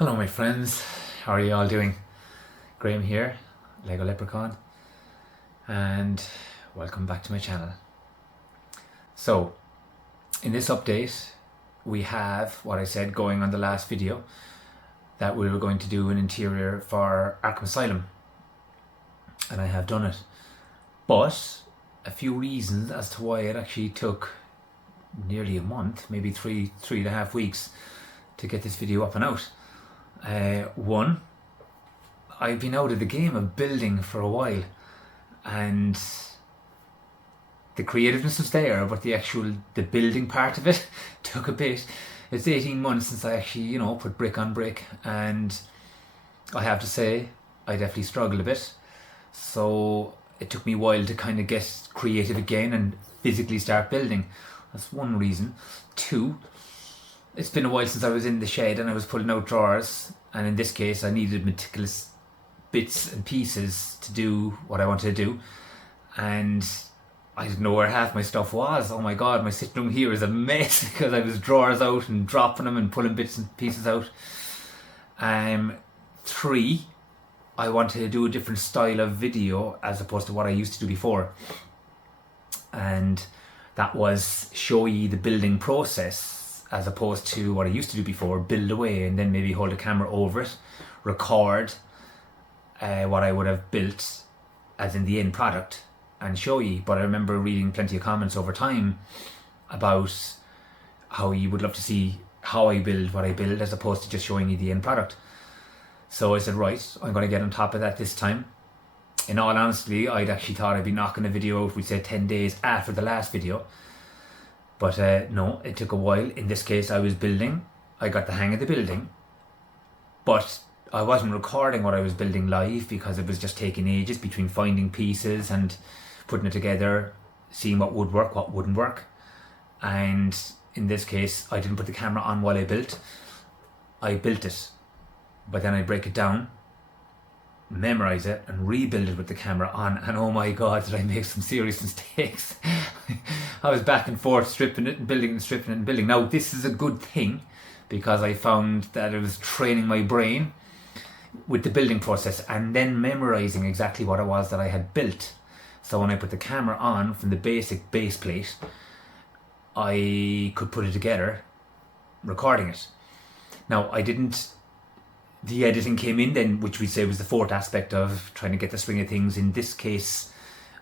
Hello my friends, how are you all doing? Graham here, Lego Leprechaun, and welcome back to my channel. So, in this update, we have what I said going on the last video, that we were going to do an interior for Arkham Asylum, and I have done it. But a few reasons as to why it actually took nearly a month, maybe three and a half weeks to get this video up and out. One, I've been out of the game of building for a while, and the creativeness was there, but the building part of it took a bit. It's 18 months since I actually, put brick on brick, and I have to say, I definitely struggled a bit. So it took me a while to kind of get creative again and physically start building. That's one reason. Two, it's been a while since I was in the shed and I was pulling out drawers, and in this case I needed meticulous bits and pieces to do what I wanted to do, and I didn't know where half my stuff was. Oh my god, my sitting room here is a mess because I was drawers out and dropping them and pulling bits and pieces out. Three, I wanted to do a different style of video as opposed to what I used to do before, and that was show you the building process as opposed to what I used to do before, build away and then maybe hold a camera over it, record what I would have built as in the end product and show you. But I remember reading plenty of comments over time about how you would love to see how I build what I build as opposed to just showing you the end product. So I said, right, I'm going to get on top of that this time. In all honesty, I'd actually thought I'd be knocking the video out, we'd say 10 days after the last video. But no, it took a while. In this case, I was building. I got the hang of the building. But I wasn't recording what I was building live because it was just taking ages between finding pieces and putting it together, seeing what would work, what wouldn't work. And in this case, I didn't put the camera on while I built. I built it, but then I break it down, memorize it and rebuild it with the camera on, and oh my god, did I make some serious mistakes. I was back and forth stripping it and building and stripping it and building. Now this is a good thing because I found that it was training my brain with the building process and then memorizing exactly what it was that I had built. So when I put the camera on from the basic base plate, I could put it together recording it. Now the editing came in then, which we'd say was the fourth aspect of trying to get the swing of things, in this case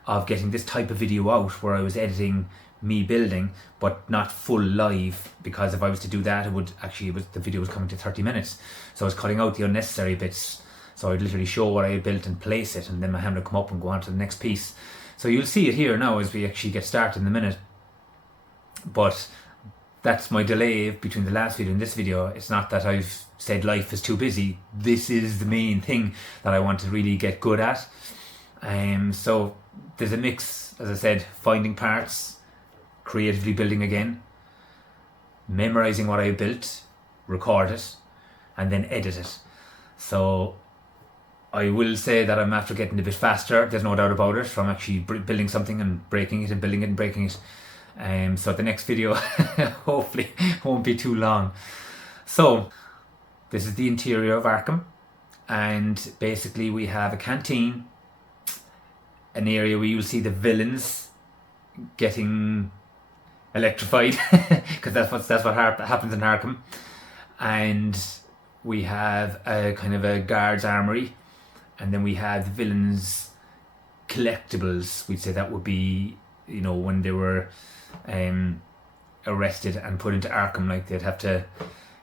of getting this type of video out where I was editing me building but not full live, because if I was to do that the video was coming to 30 minutes, so I was cutting out the unnecessary bits. So I'd literally show what I had built and place it, and then my hand would come up and go on to the next piece. So you'll see it here now as we actually get started in a minute. But that's my delay between the last video and this video. It's not that I've said life is too busy. This is the main thing that I want to really get good at. So there's a mix, as I said, finding parts, creatively building again, memorizing what I built, record it, and then edit it. So I will say that I'm after getting a bit faster, there's no doubt about it, from actually building something and breaking it and building it and breaking it. So the next video hopefully won't be too long. So this is the interior of Arkham, and basically we have a canteen, an area where you'll see the villains getting electrified because that's what happens in Arkham. And we have a kind of a guard's armory, and then we have the villains collectibles. We'd say that would be, when they were arrested and put into Arkham, like they'd have to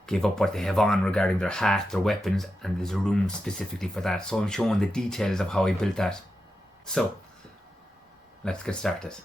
give up what they have on regarding their hat, their weapons, and there's a room specifically for that. So I'm showing the details of how I built that. So let's get started.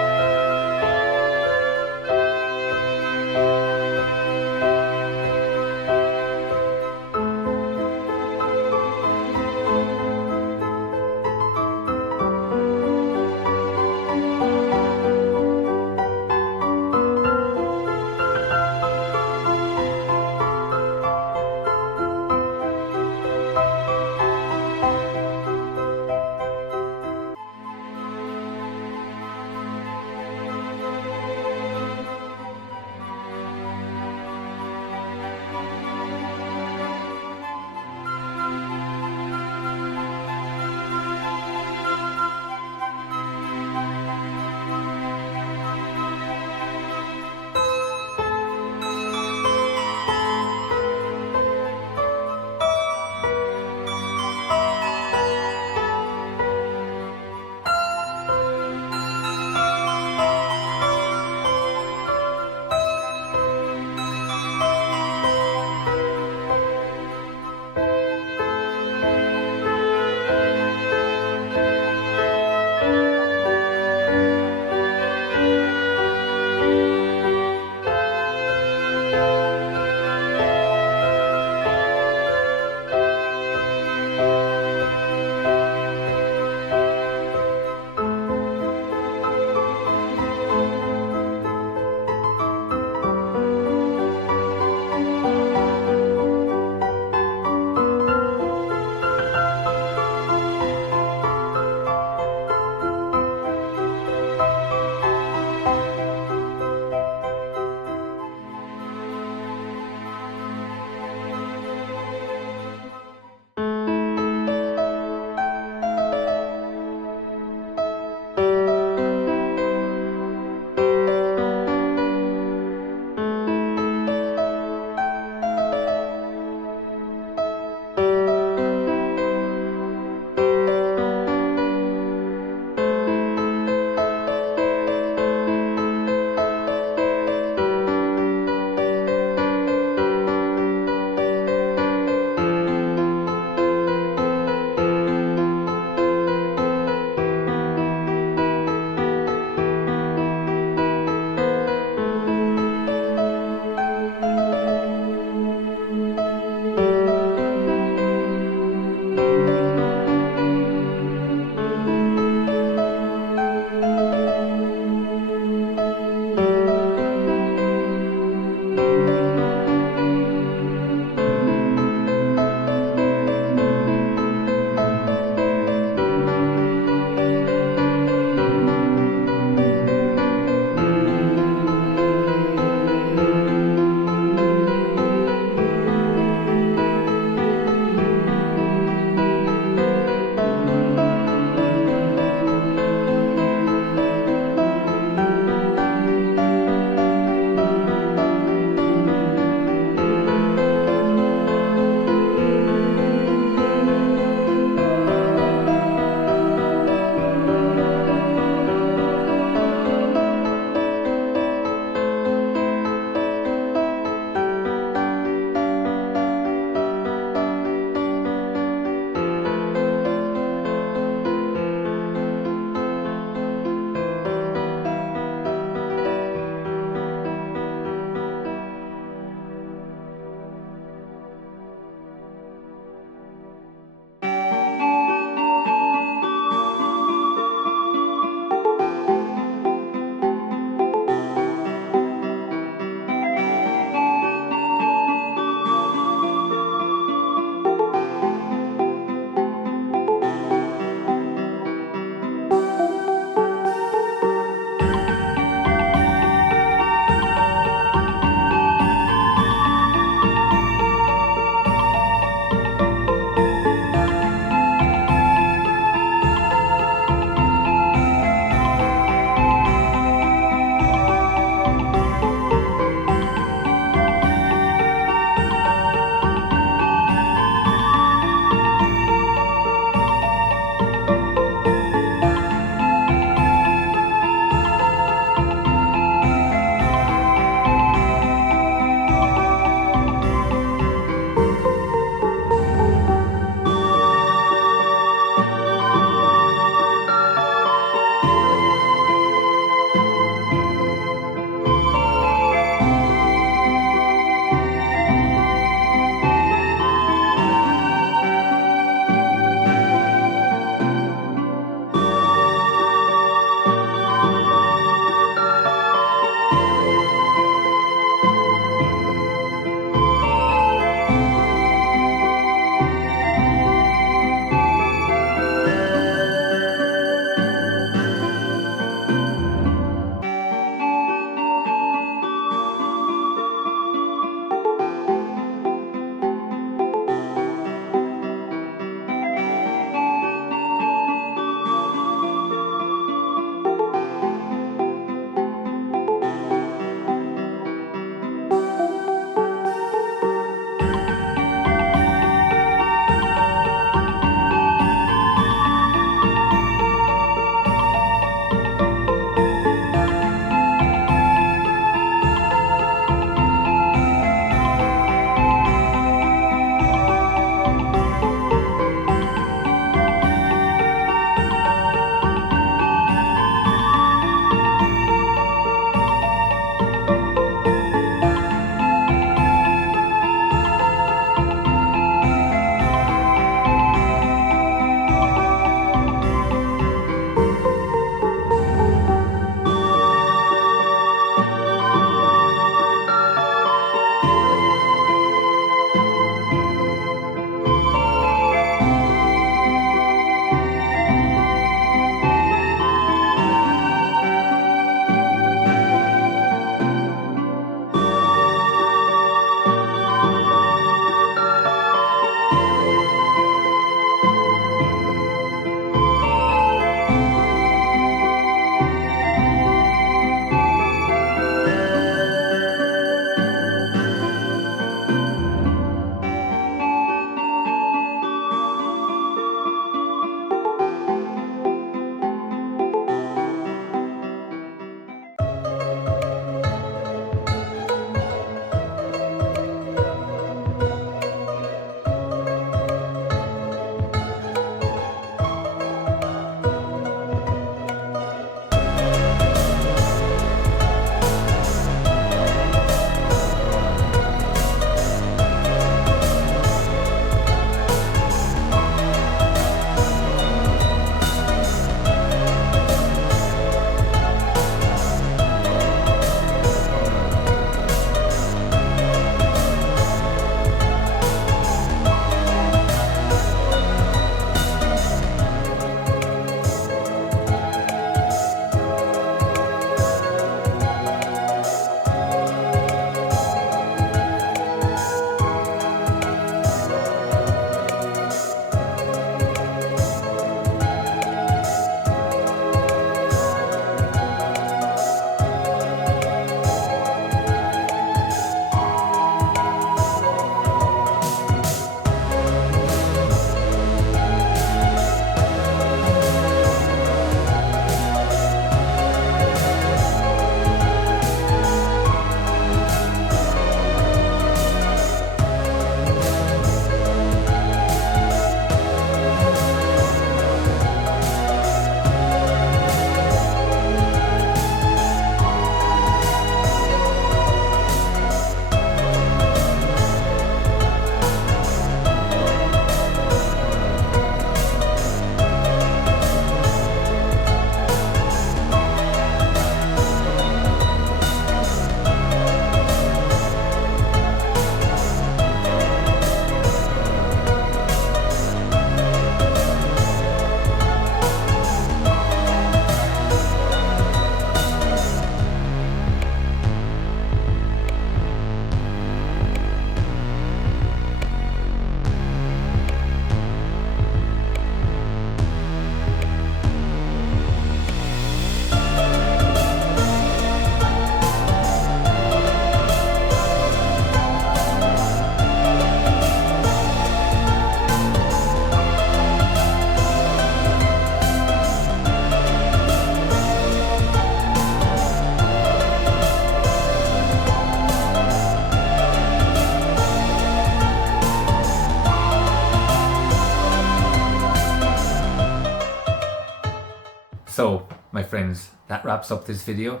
So, my friends, that wraps up this video.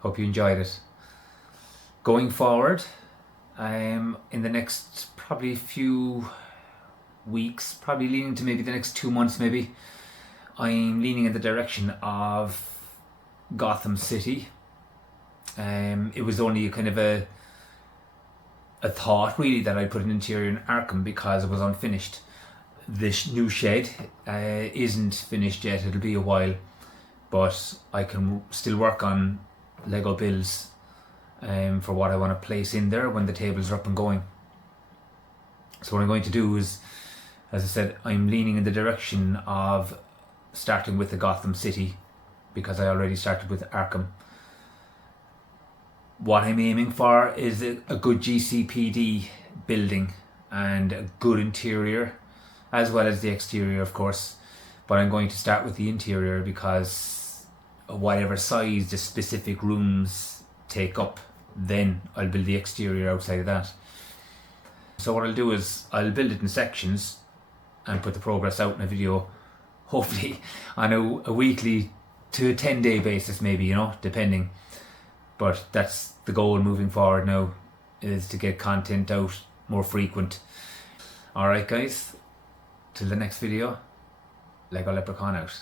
Hope you enjoyed it. Going forward, in the next probably few weeks, probably leaning to maybe the next 2 months maybe, I'm leaning in the direction of Gotham City. It was only kind of a thought really that I put an interior in Arkham because it was unfinished. This new shed isn't finished yet. It'll be a while, but I can still work on Lego builds for what I want to place in there when the tables are up and going. So what I'm going to do is, as I said, I'm leaning in the direction of starting with the Gotham City because I already started with Arkham. What I'm aiming for is a good GCPD building and a good interior, as well as the exterior, of course. But I'm going to start with the interior because whatever size the specific rooms take up, then I'll build the exterior outside of that. So what I'll do is I'll build it in sections and put the progress out in a video, hopefully on a weekly to a 10-day basis maybe, depending. But that's the goal moving forward now, is to get content out more frequent. Alright guys, till the next video, Lego Leprechaun out.